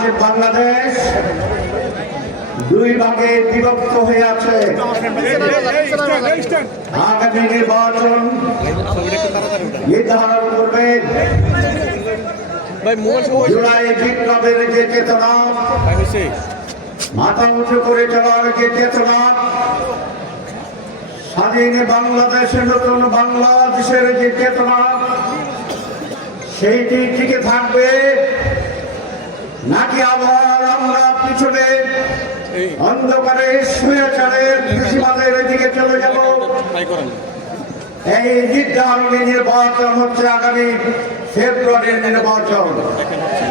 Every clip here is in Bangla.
আজ বাংলাদেশ। দুই ভাগে বিভক্ত হয়ে আছে। আগামী নির্বাচন নির্ধারণ করবে। ভাই মোবাইল সহ জুলাই বিপ্লবের যে চেতনা, মাথা উঁচু করে চেতনা, স্বাধীন বাংলাদেশের নতুন বাংলাদেশের যে চেতনা, সেইটি টিকে থাকবে। নাকি আবার আমরা পিছনে অন্ধকারে শুয়ে চলের কৃষিবাদের দিকে চলে যাব এই নির্ধারণী নির্বাচন হচ্ছে আগামী ফেব্রুয়ারির নির্বাচন। হচ্ছে।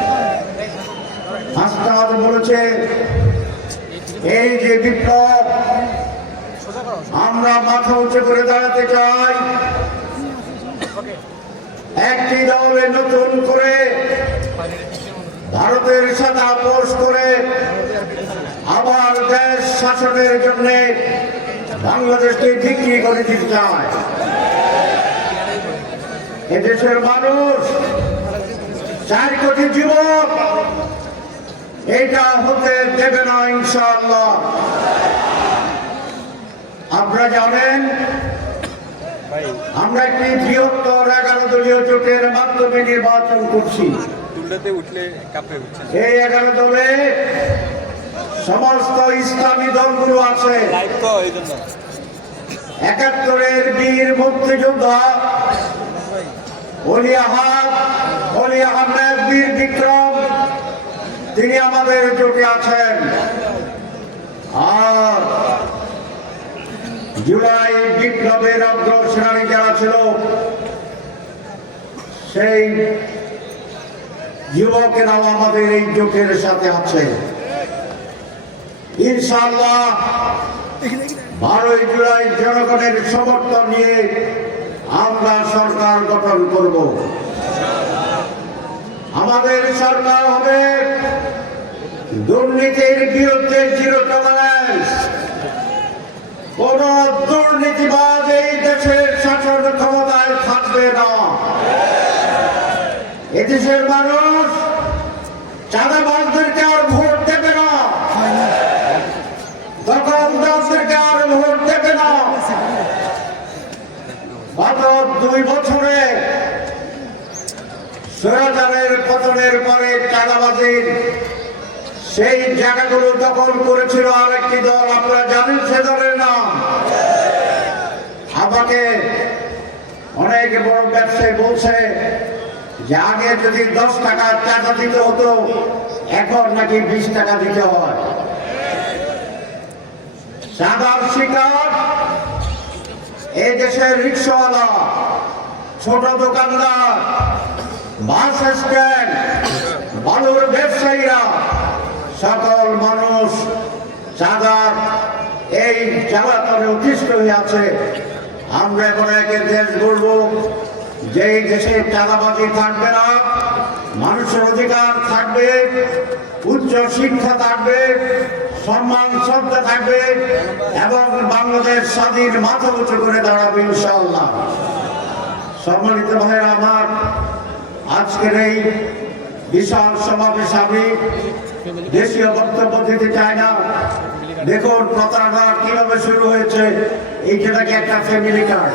বলেছে এই যে বিপ্লব আমরা মাথা উঁচু করে দাঁড়াতে চাই। একটি দলে নতুন করে ভারতের সাথে আপোষ করে আবার দেশ শাসনের জন্য বাংলাদেশকে বিক্রি করে দিতে চায়। এদেশের মানুষ চার কোটি যুবক, এটা হতে দেবে না ইনশাআল্লাহ। আপনারা জানেন, আমরা একটি বৃহত্তর এগারো দলীয় জোটের মাধ্যমে নির্বাচন করছি। তুলনাতে উঠলে কাপে উঠছে। এই এগারো দলে সমস্ত ইসলামী দলগুলো আছে। একাত্তরের বীর মুক্তিযোদ্ধা অলি আহাদ অলি আহমেদ বীর বিক্রম তিনি আমাদের জোটে আছেন। আর জুলাই বিপ্লবের অগ্রসেনানী যারা ছিল সেই যুবকেরাও আমাদের এই জোটের সাথে আছে। ইনশাআল্লাহ বারোই জুলাই জনগণের সমর্থন নিয়ে আমরা সরকার গঠন করব। আমাদের সরকার হবে দুর্নীতির বিরুদ্ধে জিরো টলারেন্স কোন দুর্নীতিবাদ এই দেশের শাসন ক্ষমতায় থাকবে না। এদেশের মানুষ চাঁদাবাজদেরকে আর ভোট দেবে না সেই জায়গাগুলো দখল করেছিল আরেকটি দল, আপনারা জানেন সে দলের নাম। অনেক বড় ব্যবসায়ী বলছে যে আগে যদি দশ টাকা টাকা দিতে হতো, এখন নাকি বিশ টাকা দিতে হয়। সাদার শিকার। এই দেশের রিক্সাওয়ালা, ছোট দোকানদার, বাস স্ট্যান্ড, বালুর ব্যবসায়ীরা, সকল মানুষ চাঁদার এই জ্বালাতনে অতিষ্ঠ হয়ে আছে। আমরা এখন একের দেশ গড়ব, যেই দেশে চাঁদাবাজি থাকবে না, মানুষের অধিকার থাকবে, উচ্চ শিক্ষা থাকবে সম্মান শ্রদ্ধা থাকবে এবং বাংলাদেশ স্বাধীন মাথা উঁচু করে দাঁড়াবে ইনশাআল্লাহ। সম্মানিত ভাইয়েরা আমার আজকের এই বিশাল সমাবেশ আমি দেশীয় বক্তব্য দিতে চাই না। দেখুন, প্রতারণা কীভাবে শুরু হয়েছে, এইটা নাকি একটা ফ্যামিলি কার্ড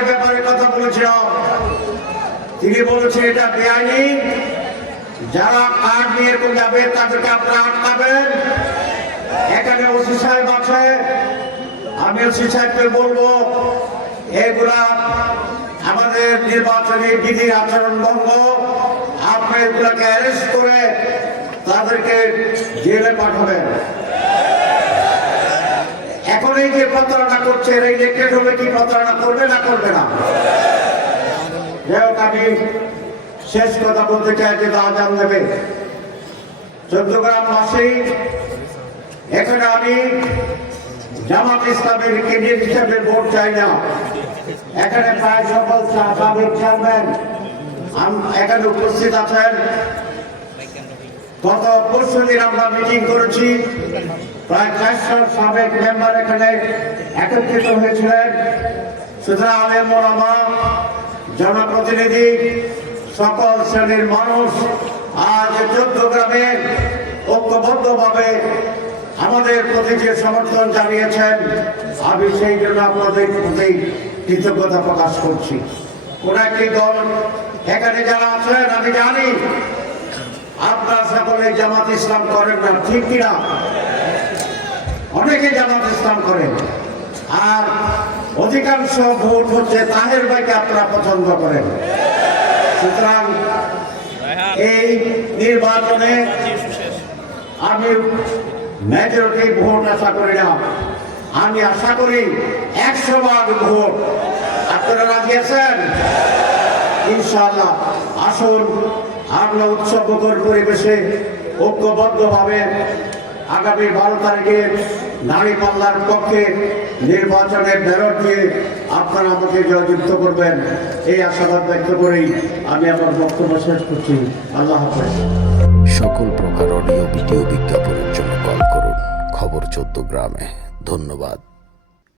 কার্ডের ব্যাপারে কথা বলেছিলাম। তিনি বলেছেন, এটা বেআইনি। যারা কার্ড নিয়ে এরকম যাবে, তাদেরকে আপনারা আটকাবেন। এখানে ওসি সাহেব আছে। আমি ওসি সাহেবকে বলব, এগুলা আমাদের নির্বাচনী বিধি আচরণ ভঙ্গ। আপনি এগুলাকে অ্যারেস্ট করে তাদেরকে জেলে পাঠাবেন। প্রতারণা করছে এই ইলেক্টেড হলে কি প্রতারণা করবে না করবে না? যাই আমি শেষ কথা বলতে চাই যে আজান দেবে চোদ্দগ্রাম মাসেই এখানে আমি জামাত ইসলামের ক্যান্ডিডেট হিসাবে ভোট চাই না। এখানে প্রায় সকল সাবেক চেয়ারম্যান এখানে উপস্থিত আছেন। গত পরশু দিন আমরা মিটিং করেছি। প্রায় চারশো সাবেক মেম্বার এখানে একত্রিত হয়েছিলেন। সুতরাং আলেম ওলামা, জনপ্রতিনিধি, সকল শ্রেণির মানুষ, আজ চোদ্দ গ্রামে ঐক্যবদ্ধভাবে আমাদের প্রতি যে সমর্থন জানিয়েছেন। আমি সেই জন্য আপনাদের প্রতি কৃতজ্ঞতা প্রকাশ করছি। কোন একটি দল এখানে যারা আছেন, আমি জানি আপনারা সকলে জামাত ইসলাম করেন না, ঠিক কিনা? অনেকে জামাত ইসলাম করেন। আর অধিকাংশ ভোট হচ্ছে তাহের ভাইকে আপনারা পছন্দ করেন। সুতরাং এই নির্বাচনে আমি মেজরিটি ভোট আশা করি না। আমি আশা করি একশো ভাগ ভোট। আপনারা রাজি আছেন? ইনশাআল্লাহ। আসুন, আমরা উৎসবকর পরিবেশে ঐক্যবদ্ধভাবে আগামী বারো তারিখে নারী পাল্লার পক্ষে নির্বাচনের ব্যালট দিয়ে আপনারা আমাকে জয়যুক্ত করবেন। এই আশাবাদ ব্যক্ত করেই আমি আমার বক্তব্য শেষ করছি। আল্লাহ হাফেজ। সকল প্রকার অডিও ভিডিও বিজ্ঞাপনের জন্য কল করুন। খবর চোদ্দ গ্রামে। ধন্যবাদ।